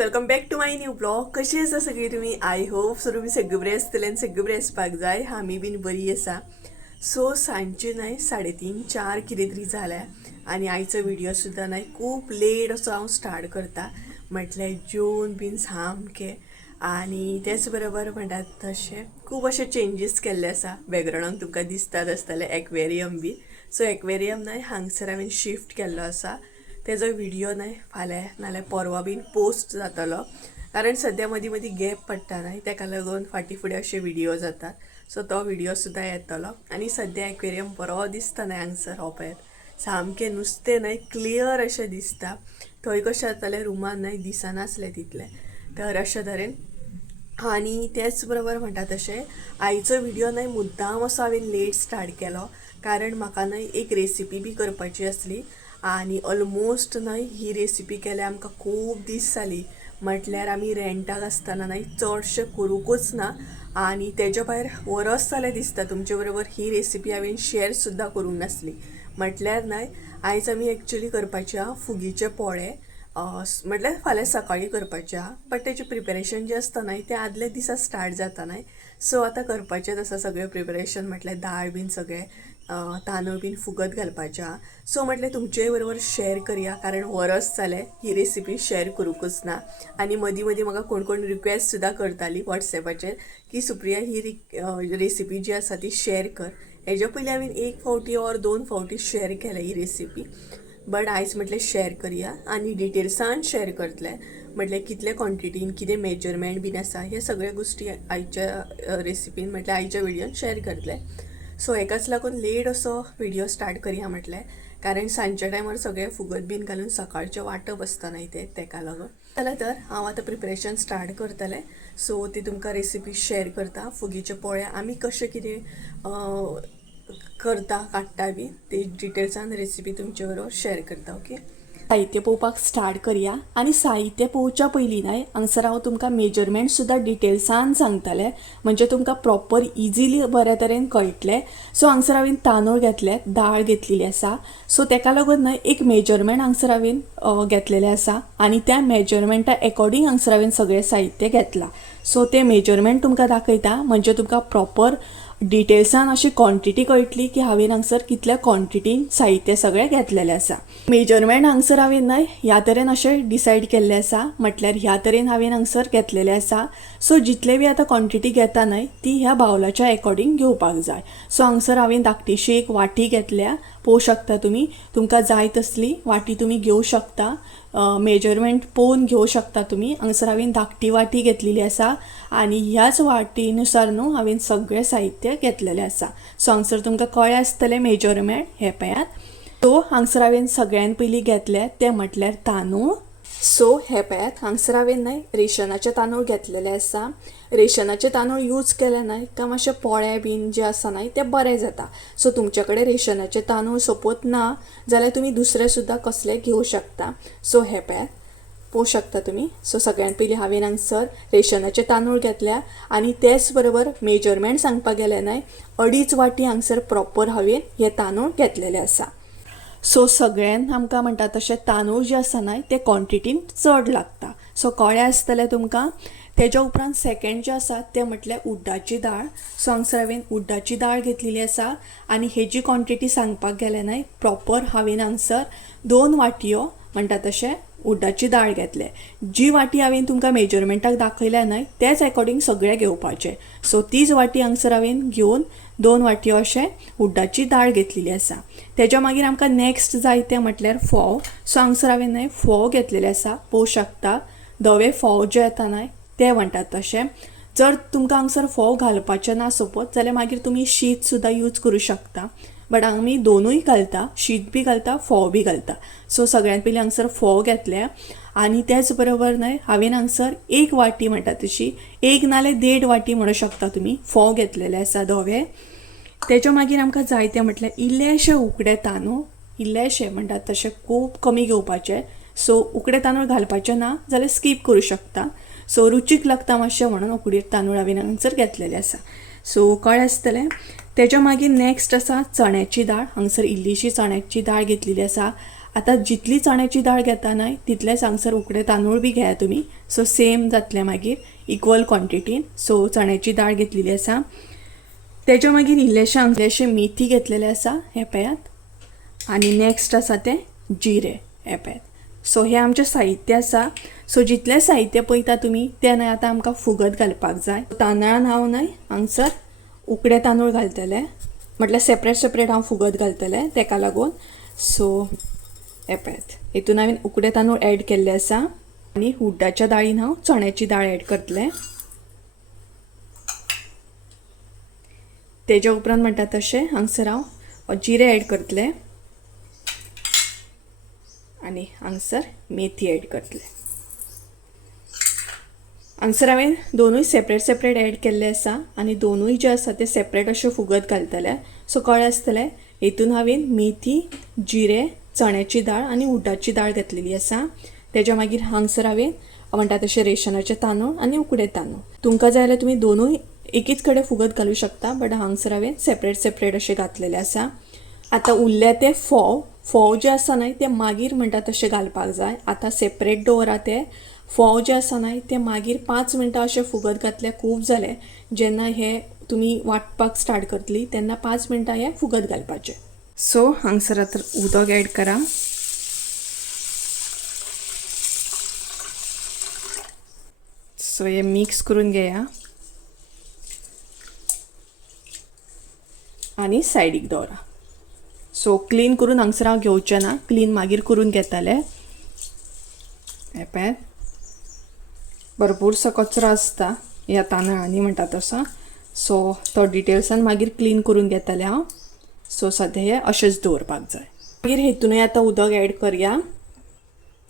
Welcome back to my new blog. कशी आसा सगळी तुमी? आय होप सो तुमी सगळे बरे आसतले आनी सगळे बरे आसपाक जाय. आमी बीन बरी आसा. सो सांजचे न्हय 3:30-4 कितें तरी जाल्या आनी आयचो व्हिडिओ सुद्दां न्हय खूब लेट असो हांव स्टार्ट करता. म्हटल्यार जेवन बीन सामकें आनी तेच बरोबर म्हणटात तशें खूब अशे चेंजीस केल्ले आसा. बॅकग्रावंडाक तुमकां दिसतात आसतले एक्वेरियम बी. सो एक्वेरियम न्हय हांगसर हांवें शिफ्ट केल्लो आसा. तेजो व्हिडिओ न्हय फाल्यां नाल्यार परवा बीन पोस्ट जातलो. कारण सद्या मदीं मदीं गॅप पडटा न्हय तेका लागून फाटीं फुडें अशे व्हिडिओ जातात. सो तो व्हिडिओ सुद्दां येतलो. आनी सद्या एक्वेरियम बरो दिसता न्हय हांगसर हो पळयात. सामकें नुस्तें न्हय क्लियर अशें दिसता. थंय कशें जातालें रुमान न्हय दिसनासलें तितलें. तर अशे तरेन आनी तेच बरोबर म्हणटा तशें आयचो व्हिडिओ न्हय मुद्दाम असो हांवें लेट स्टार्ट केलो. कारण म्हाका न्हय एक रेसिपी बी करपाची आसली आनी ऑलमोस्ट न्हय ही रेसिपी केल्या आमकां खूब दीस जाली. म्हटल्यार आमी रेंटाक आसतना न्हय चडशें करूंकूच ना आनी तेज्या भायर वरस जालें दिसता तुमचे बरोबर ही रेसिपी हांवें शेअर सुद्दां करूंक नासली. म्हटल्यार न्हय आयज आमी एक्चुली करपाचे आहा फुगीचे पोळे. म्हटल्यार फाल्यां सकाळीं करपाचें आहा. बट तेजें प्रिपेरेशन जें आसता न्हय तें आदल्या दिसा स्टार्ट जाता न्हय. सो आतां करपाचेंच आसा सगळें प्रिपेरेशन. म्हटल्यार दाळ बीन सगळें तांदूळ बीन फुगत घालपाचें आहा. सो म्हटल्यार तुमचे बरोबर शेअर करया कारण वरस जालें ही रेसिपी शेअर करूंकूच ना. आनी मदीं मदीं म्हाका कोण कोण रिक्वेस्ट सुद्दां करताली वॉट्सॅपाचेर की सुप्रिया ही रेसिपी जी आसा ती शेअर कर. हेज्या पयलीं हांवें 1 फावटी ऑर 2 फावटी शेअर केल्या ही रेसिपी. बट आयज म्हटल्यार शेअर करया आनी डिटेल्सान शेअर करतलें. म्हटल्यार कितले क्वॉन्टिटीन कितें मेजरमेंट बीन आसा हे सगळ्या गोश्टी आयच्या रेसिपीन म्हटल्यार आयच्या व्हिडिओन शेअर करतलें. सो हेकाच लागून लेट असो व्हिडिओ स्टार्ट करया म्हटलें. कारण सांजच्या टायमार सगळें फुगत बीन घालून सकाळचें वांटप आसता न्हय तेका लागून. जाल्यार तर हांव आतां प्रिपेरेशन स्टार्ट करतलें. सो ती तुमकां रेसिपी शेअर करता. फुगीचे पोळे आमी कशें कितें करता काडटा बी ते डिटेल्सान रेसिपी तुमचे बरोबर शेअर करता. ओके, साहित्य पळोवपाक स्टार्ट करया. आनी साहित्य पळोवच्या पयलीं न्हय हांगसर हांव तुमकां मेजरमेंट सुद्दां डिटेल्सान सांगतलें म्हणजे तुमकां प्रॉपर इजिली बऱ्या तरेन कळटलें. सो हांगसर हांवें तांदूळ घेतले, दाळ घेतलेली आसा. सो तेका लागून न्हय एक मेजरमेंट हांगसर हांवें घेतलेलें आसा आनी त्या मेजरमेंटा एकॉर्डींग हांगसर हांवें सगळें साहित्य घेतलां. सो तें मेजरमेंट तुमकां दाखयता म्हणजे तुमकां प्रॉपर डिटेल्सान अशी क्वॉन्टिटी कळटली की हांवें हांगसर कितल्या क्वॉन्टिटीन साहित्य सगळें घेतलेलें आसा. मेजरमेंट हांगसर हांवें न्हय ह्या तरेन अशें डिसायड केल्लें आसा. म्हटल्यार ह्या तरेन हांवें हांगसर घेतलेलें आसा. सो जितले बी आतां क्वॉन्टिटी घेता न्हय ती ह्या बावलाच्या एकॉर्डींग घेवपाक जाय. सो हांगसर हांवें धाकटीशी एक वाटी घेतल्या. पळोवं शकता तुमी. तुमकां जाय तसली वाटी तुमी घेवं शकता. मेजरमेंट पळोवन घेवं शकता तुमी. हांगसर हांवें धाकटी वाटी घेतलेली आसा आनी ह्याच वाटीनुसार न्हू हांवें सगळें साहित्य घेतलेलें आसा. सो हांगसर तुमकां कळ्ळें आसतलें मेजरमेंट हे पळयात. सो हांगसर हांवें सगळ्यान पयलीं घेतलें तें म्हटल्यार तांदूळ. सो हे पळयात हांगसर हांवें न्हय रेशनाचे तांदूळ घेतलेले आसा. रेशनाचे तांदूळ यूज केले न्हय काय मातशे पोळे बीन जे आसा न्हय ते बरें जाता. सो तुमचे कडेन रेशनाचे तांदूळ सपोज ना जाल्यार तुमी दुसरे सुद्दां कसले घेवं शकता. सो हे पळयात पळोवं शकता तुमी. सो सगळ्यान पयलीं हांवें हांगसर रेशनाचे तांदूळ घेतल्या आनी तेच बरोबर मेजरमेंट सांगपाक गेलें न्हय 2.5 वाटी हांगसर प्रॉपर हांवें हे तांदूळ घेतलेले आसा. सो सगळ्यान आमकां म्हणटा तशें तांदूळ जे आसा न्हय ते क्वॉन्टिटीन चड लागता. सो कळ्ळें आसतलें तुमकां. तेज्या उपरांत सेकंड जें आसा तें म्हटल्यार उड्डाची दाळ. सो हांगसर हांवें उड्डाची दाळ घेतलेली आसा आनी हेजी क्वॉन्टिटी सांगपाक गेलें न्हय प्रॉपर हांवें हांगसर 2 वाटयो म्हणटा तशें उड्डाची दाळ घेतले. जी वाटी हांवें तुमकां मेजरमेंटाक दाखयल्या न्हय तेच एकॉर्डींग सगळें घेवपाचें. सो तीच वाटी हांगसर हांवें घेवन 2 वाटयो अशें उड्डाची दाळ घेतलेली आसा. तेज्या मागीर आमकां नेक्स्ट जाय तें म्हटल्यार फोव. सो हांगसर हांवें न्हय फोव घेतलेले आसा. पळोवं शकता धवे फोव जे येता न्हय ते म्हणटात तशें. जर तुमकां हांगसर फोव घालपाचें ना सपोज जाल्यार मागीर तुमी शीत सुद्दां यूज करूं शकता. बट आमी दोनूय घालता, शीत बी घालता फोव बी घालता. सो सगळ्यान पयलीं हांगसर फोव घेतले आनी तेच बरोबर न्हय हांवें हांगसर 1 वाटी म्हणटा तशी 1 नाल्यार 1.5 वाटी म्हणूं शकता तुमी फोव घेतलेले आसा धवे. तेच्या मागीर आमकां जाय तें म्हटल्यार इल्लेशे उकडे तांदूळ. इल्लेशे म्हणटात तशें खूब कमी घेवपाचे. सो उकडे तांदूळ घालपाचे ना जाल्यार स्कीप करूं शकता. सो रुचीक लागता मातशें म्हणून उकडे तांदूळ हांवें हांगसर घेतलेले आसा. सो कळ्ळें आसतलें. तेच्या मागीर नेक्स्ट आसा चण्याची दाळ. हांगसर इल्लीशी चण्याची दाळ घेतलेली आसा आता जितली चण्याची डाळ घेता न्हय तितलेच हांगसर उकडे तांदूळ बी घेया तुमी. सो सेम जातले मागीर इक्वल क्वॉन्टिटीन. सो चण्याची डाळ घेतलेली आसा. तेच्या मागीर इल्लेशे मेथी घेतलेले आसा हे पळयात. आणि नेक्स्ट आसा ते जिरे हे पळयात. सो हे आमचे साहित्य आसा. सो जितले साहित्य पळयता तुमी ते न्हय आतां आमकां फुगत घालपाक जाय. तांदळान हांव न्हय हांगसर उकडे तांदूळ घालतले, म्हटल्यार सेपरेट हांव फुगत घालतले तेका लागून. सो हे पळयात हेतून हांवें उकडे तांदूळ ॲड केल्ले आसा आनी उड्डाच्या दाळीन हांव चण्याची डाळ ॲड करतले. तेज्या उपरांत म्हणटा तशें हांगसर हांव जिरे ॲड करतले आनी हांगसर मेथी ॲड करतले. हांगसर हांवें दोनूय सेपरेट ॲड केल्ले आसा आनी दोनूय जे आसा ते सेपरेट अशे फुगत घालतले. सो कळ्ळें आसतलें हेतून हांवें मेथी, जिरे, चण्याची डाळ आनी उड्डाची डाळ घेतलेली आसा. तेज्या मागीर हांगसर हांवें म्हणटा तशें रेशनाचे तांदूळ आनी उकडे तांदूळ. तुमकां जाय जाल्यार तुमी दोनूय एकीच कडेन फुगत घालूं शकता, बट हांगसर हांवें सेपरेट अशे घातलेले आसा. आतां उरले ते फोव जे आसा न्हय ते मागीर म्हणटा तशें घालपाक जाय. आतां सेपरेट दवरा ते. फोव जे आसा न्हय ते मागीर 5 मिनटां अशें फुगत घातले खूब जाले. जेन्ना हे तुमी वांटपाक स्टार्ट करतली तेन्ना 5 मिनटां हे फुगत घालपाचें. सो हांगसर आतां उदक ॲड करा. सो हे मिक्स करून घेया आनी सायडीक दवरा. सो क्लीन करून हांगसर हांव घेवचें ना, क्लीन मागीर करून घेतले. हे पळय भरपूरसो कचरो आसता ह्या तांदळांनी म्हणटा तसो. सो तो डिटेल्सान मागीर क्लीन करून घेतले हांव. सो सद्या हे अशेंच दवरपाक जाय. मागीर हेतूनय आतां उदक ॲड करया.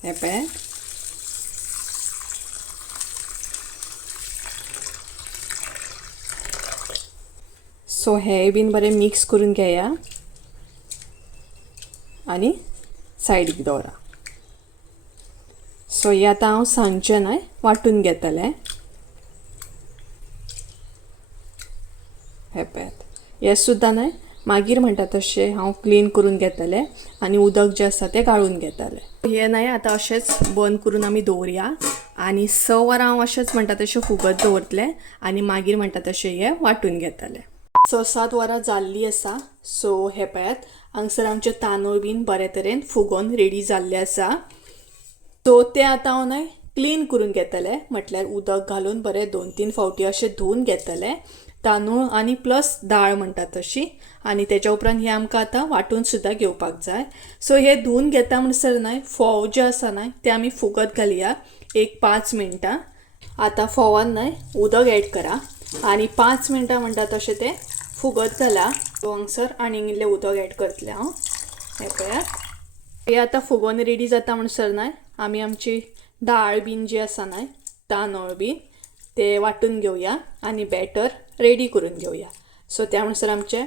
हे पळय सो हे बीन बरें मिक्स करून घेया आनी सायडीक दवरा. सो हे आतां हांव सांजचें न्हय वांटून घेतलें. हे पळयात हे सुद्दां न्हय मागीर म्हणटा तशें हांव क्लीन करून घेतलें आनी उदक जें आसा तें गाळून घेतलें. हे न्हय आतां अशेंच बंद करून आमी दवरया आनी 6 वरां हांव अशेंच म्हणटा तशें फुगत दवरतलें आनी मागीर म्हणटा तशें हे वांटून घेतलें. 6-7 वरां जाल्लीं आसा. सो हे पळयात हांगसर आमचे तांदूळ बीन बरे तरेन फुगोवन रेडी जाल्ले आसा. सो ते आतां हांव न्हय क्लीन करून घेतलें, म्हटल्यार उदक घालून बरें 2-3 फावटी अशें धुवन घेतलें तांदूळ आनी प्लस डाळ म्हणटा तशी. आनी तेच्या उपरांत हे आमकां आतां वांटून सुद्दां घेवपाक जाय. सो हे धुवन घेता म्हणसर न्हय फोव जे आसा न्हय ते आमी फुगत घालया एक 5 मिनटां. आतां फोवान न्हय उदक ॲड करा आनी 5 मिनटां म्हणटा तशें ते फुगत घाला. सो हांगसर आनी इल्लें उदक ॲड करतलें हांव. हे पळयात हे आतां फुगोवन रेडी जाता म्हणसर न्हय आमी आमची डाळ बीन जी आसा न्हय तांदूळ बीन ते वांटून घेवया आनी बॅटर रेडी करून घेवया. सो त्या म्हणसर आमचे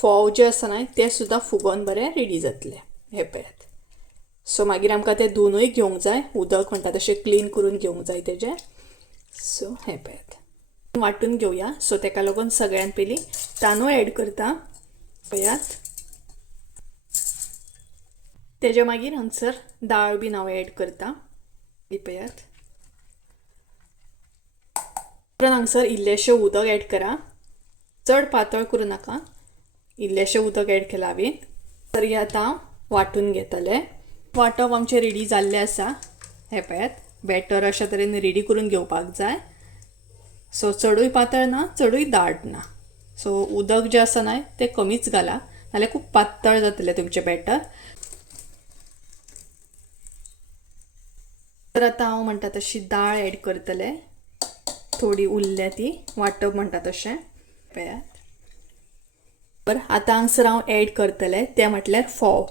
फोव जे आसा न्हय ते सुद्दां फुगोवन बरें रेडी जातले. हे पळयात. सो मागीर आमकां ते धुवूनय घेवंक जाय, उदक म्हणटा तशें क्लीन करून घेवंक जाय तेजें. सो हे पळयात वांटून घेवया. सो तेका लागून सगळ्यान पयलीं तांदूळ ॲड करता. पळयात तेज्या मागीर हांगसर दाळ बीन हांव ॲड करता. पळयात हांगसर इल्लेशें उदक ॲड करा. चड पातळ करूं नाका, इल्लेशें उदक ॲड केलां हांवें. तर हे आतां वांटून घेतलें. वांटप आमचें रेडी जाल्लें आसा. हे पळयात बॅटर अशा तरेन रेडी करून घेवपाक जाय. सो चडूय पातळ ना चडूय दाट ना. सो उदक जें आसा न्हय तें कमीच घाला नाल्यार खूब पातळ जातलें तुमचें बॅटर. तर आतां हांव म्हणटा तशी दाळ ॲड करतलें. थोडी उरल्या ती वांटप म्हणटा तशें. पळयात बरं आतां हांगसर हांव ॲड करतलें तें म्हटल्यार फोव.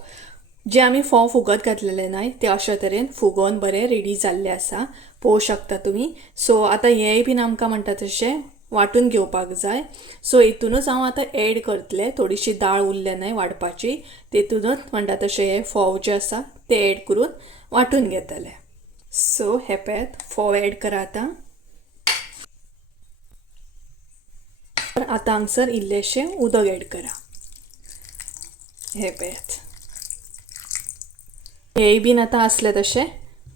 जे आमी फोव फुगत घातलेले न्हय ते अशा तरेन फुगोवन बरें रेडी जाल्ले आसा. पळोवंक शकता तुमी. सो आतां हेंय बीन आमकां म्हणटा तशें वांटून घेवपाक जाय. सो हितूनच हांव आतां ॲड करतलें थोडीशी दाळ उरल्या न्हय वाडपाची तेतूनच म्हणटा तशें हे फोव जे आसा ते ॲड करून वांटून घेतले. सो हे पळयात फोव ॲड करा आतां. आतां हांगसर इल्लेशें उदक ॲड करा. हे पळयात हेय बीन आता असले तसे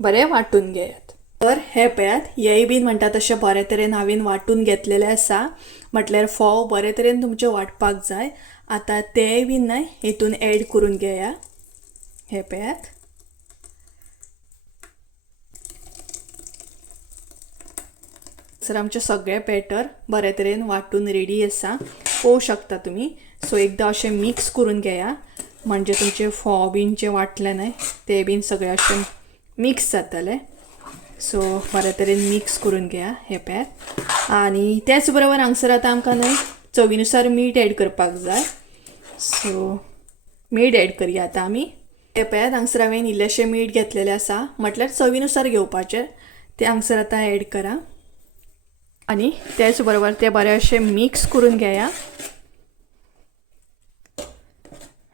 बरे वाटून घेयात. तर हे पळयात, हेय बीन म्हणटा तशें बरे तरेन हांवें वाटून घेतलेले आसा. म्हटल्यार फोव बरे तरेन तुमचे वाटपाक जाय. आता तेय बीन न्हय हेतून ऍड करून घेया. हे पळयात. सर आमचे सगळे बॅटर बरे तरेन वाटून रेडी आसा, पळोवंक शकता तुमी. सो एकदा अशें मिक्स करून घेया, म्हणजे तुमचे फोव बीन जे वाटले न्हय ते बीन सगळे अशें मिक्स जातले. सो बरे तरेन मिक्स करून घेया हे पॅक. आणि त्याच बरोबर हांगसर आतां आमकां न्हय चवीनुसार मीठ ऍड करपाक जाय. सो मीठ ऍड करया आतां आमी. हे पळयात, हांगसर हांवें इल्लेशें मीठ घेतलेलें आसा, म्हटल्यार चवीनुसार घेवपाचें. ते हांगसर आतां ऍड करा आणि त्याच बरोबर ते बरे अशें मिक्स करून घेया.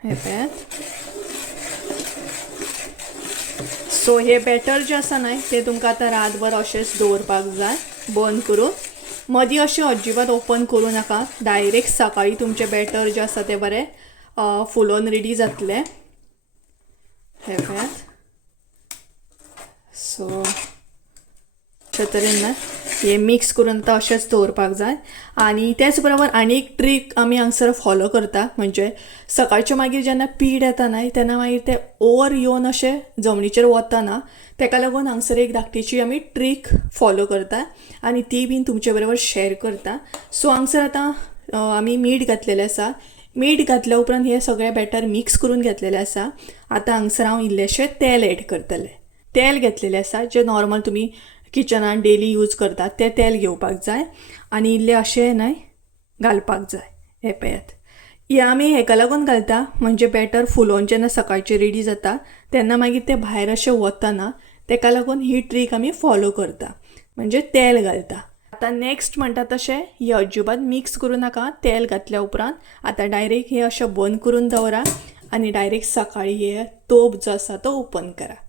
हे पळयात. सो हे बॅटर जे आसा न्हय ते तुमकां आतां रातभर अशेंच दवरपाक जाय बंद करून. मदीं अशें अजिबात ओपन करूं नाका. डायरेक्ट सकाळी तुमचें बॅटर जें आसा तें बरें फुलोवन रेडी जातलें. हे पळयात. सो अशे तरेन ना हे मिक्स करून आतां अशेंच दवरपाक जाय. आनी त्याच बरोबर आनी एक ट्रीक आमी हांगसर फॉलो करता, म्हणजे सकाळचे मागीर जेन्ना पीठ येता न्हय तेन्ना मागीर ते ओवर येवन अशें जमनीचेर वतना. तेका लागून हांगसर एक धाकटीची आमी ट्रीक फॉलो करता आनी ती बीन तुमचे बरोबर शेअर करता. सो हांगसर आतां आमी मीठ घातलेलें आसा. मीठ घातल्या उपरांत हे सगळे बॅटर मिक्स करून घेतलेलें आसा. आतां हांगसर हांव इल्लेशें तेल ऍड करतलें. तेल घेतलेलें आसा जें नॉर्मल तुमी किचनान डेली यूज करतात तें तेल घेवपाक जाय आनी इल्लें अशें न्हय घालपाक जाय. हे पळयात. हे आमी हेका लागून घालता म्हणजे बॅटर फुलोवन जेन्ना सकाळचें रेडी जाता तेन्ना मागीर तें भायर अशें वतना. तेका लागून ही ट्रीक आमी फॉलो करता, म्हणजे तेल घालता. आतां नेक्स्ट म्हणटा तशें हे अजिबात मिक्स करूं नाका. तेल घातल्या उपरांत आतां डायरेक्ट हे अशें बंद करून दवरा आनी डायरेक्ट सकाळी हे तोप जो आसा तो ओपन करा.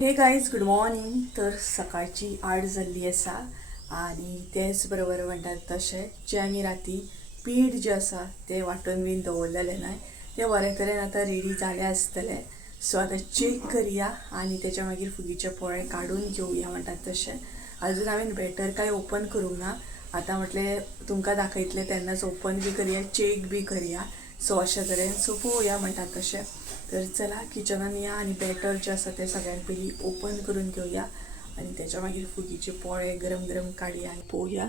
हे गाईज, गुड मॉर्निंग. तर सकाळची 8 जाल्ली आसा आनी तेच बरोबर म्हणटात तशें जें आमी राती पीठ जें आसा तें वांटून बीन दवरलेलें न्हय तें बरे तरेन आतां रेडी जालें आसतलें. सो आतां चेक करया आनी तेच्या मागीर फुगीचे पोळे काडून घेवया म्हणटात तशें. अजून हांवें बॅटर कांय ओपन करूंक ना. आतां म्हटलें तुमकां दाखयतलें तेन्नाच ओपन बी करया, चेक बी करया. सो अशे तरेन सो पळोवया म्हणटात तशें. तर चला किचनान या आनी बॅटर जें आसा तें सगळ्यान पयलीं ओपन करून घेवया आनी तेच्या मागीर फुगीचे पोळे गरम गरम काडया आनी पळोवया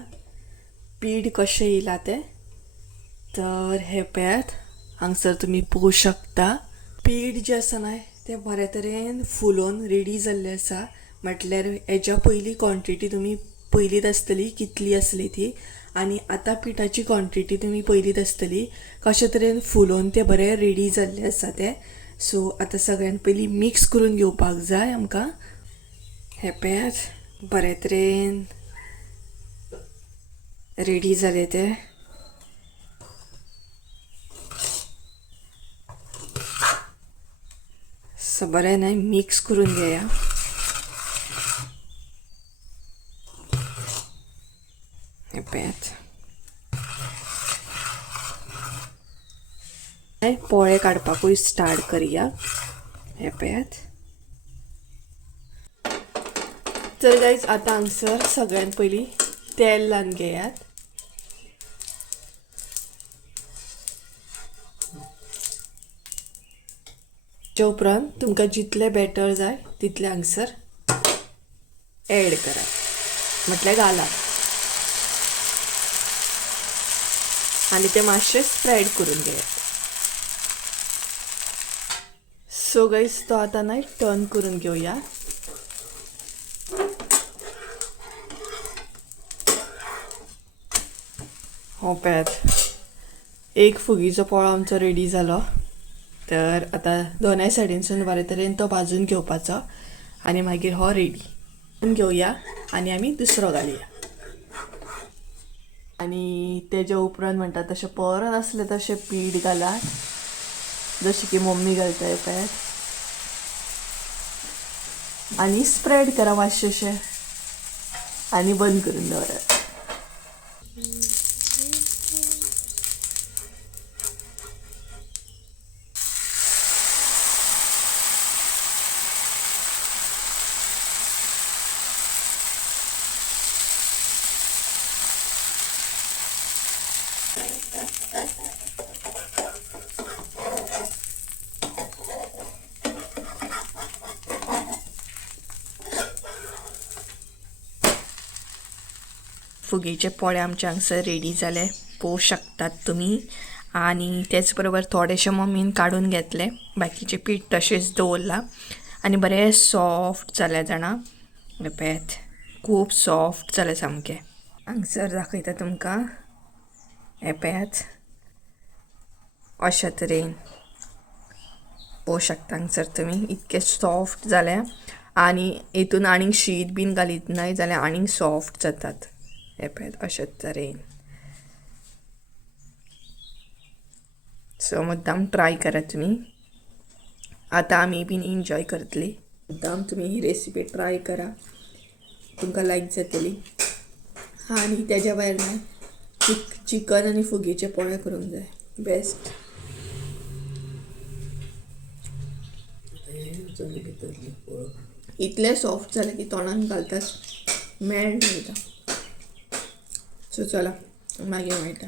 पीठ कशें येयलां तें. तर हे पळयात, हांगसर तुमी पळोवंक शकता पीठ जें आसा न्हय तें बरे तरेन फुलोवन रेडी जाल्लें आसा. म्हटल्यार हेच्या पयलीं क्वॉन्टिटी तुमी पयलींच आसतली कितली आसली ती, आनी आतां पिठाची क्वॉन्टिटी तुमी पयलींच आसतली कशे तरेन फुलोवन तें बरें रेडी जाल्लें आसा तें. सो आतां सगळ्यान पयलीं मिक्स करून घेवपाक जाय आमकां. हे पळयात बरे तरेन रेडी जालें तें. सो बरें न्हय मिक्स करून घेया. हे पळयात पोळे काडपाकूय स्टार्ट करया. हे पळयात. तर गायज आतां हांगसर सगळ्यान पयलीं तेल लावन घेयात. तेच्या उपरांत तुमकां जितलें बॅटर जाय तितलें हांगसर ऍड करा, म्हटल्यार घालात आनी तें मातशें स्प्रेड करून घेयात. सो गायज तो आतां न्हय टर्न करून घेवया. हो पळयात एक फुगीचो पोळो आमचो रेडी जालो. तर आतां दोनाय सायडीनसून बरे तरेन तो भाजून घेवपाचो आनी मागीर हो रेडी घेवया आनी आमी दुसरो घालया. आनी तेच्या उपरांत म्हणटा तशें परत आसलें तशें पीठ घालात जशी की मम्मी घालता येतात आणि स्प्रेड करा मातशेशे आणि बंद करून दवरा. फुगेचे पोळे आमचे हांगसर रेडी जाले, पळोवंक शकतात तुमी. आणि त्याच बरोबर थोडेशे मम्मीन काडून घेतले, बाकीचे पीठ तशेंच दवरला आणि बरें सॉफ्ट जाले जाणा. पळयात खूब सॉफ्ट जाले सामके. हांगसर दाखयता तुमकां, हे पळयात अशा तरेन पळोवंक शकता हांगसर तुमी इतके सॉफ्ट जाले. आणि हेतून आनीक शीत बीन घालीत न्हय जाल्यार आनीक सॉफ्ट जातात. हे पळयात अशे तरेन. सो मुद्दाम ट्राय करा तुमी. आतां आमी बीन एन्जॉय करतली. मुद्दाम तुमी ही रेसिपी ट्राय करा, तुमकां लायक जातली. आनी तेज्या भायर न्हय चिकन आनी फुगेचे पोळे करूंक जाय, बेस्ट. इतले सॉफ्ट जाले की तोंडान घालताच मेळना. सो चला मागीर मेळटा.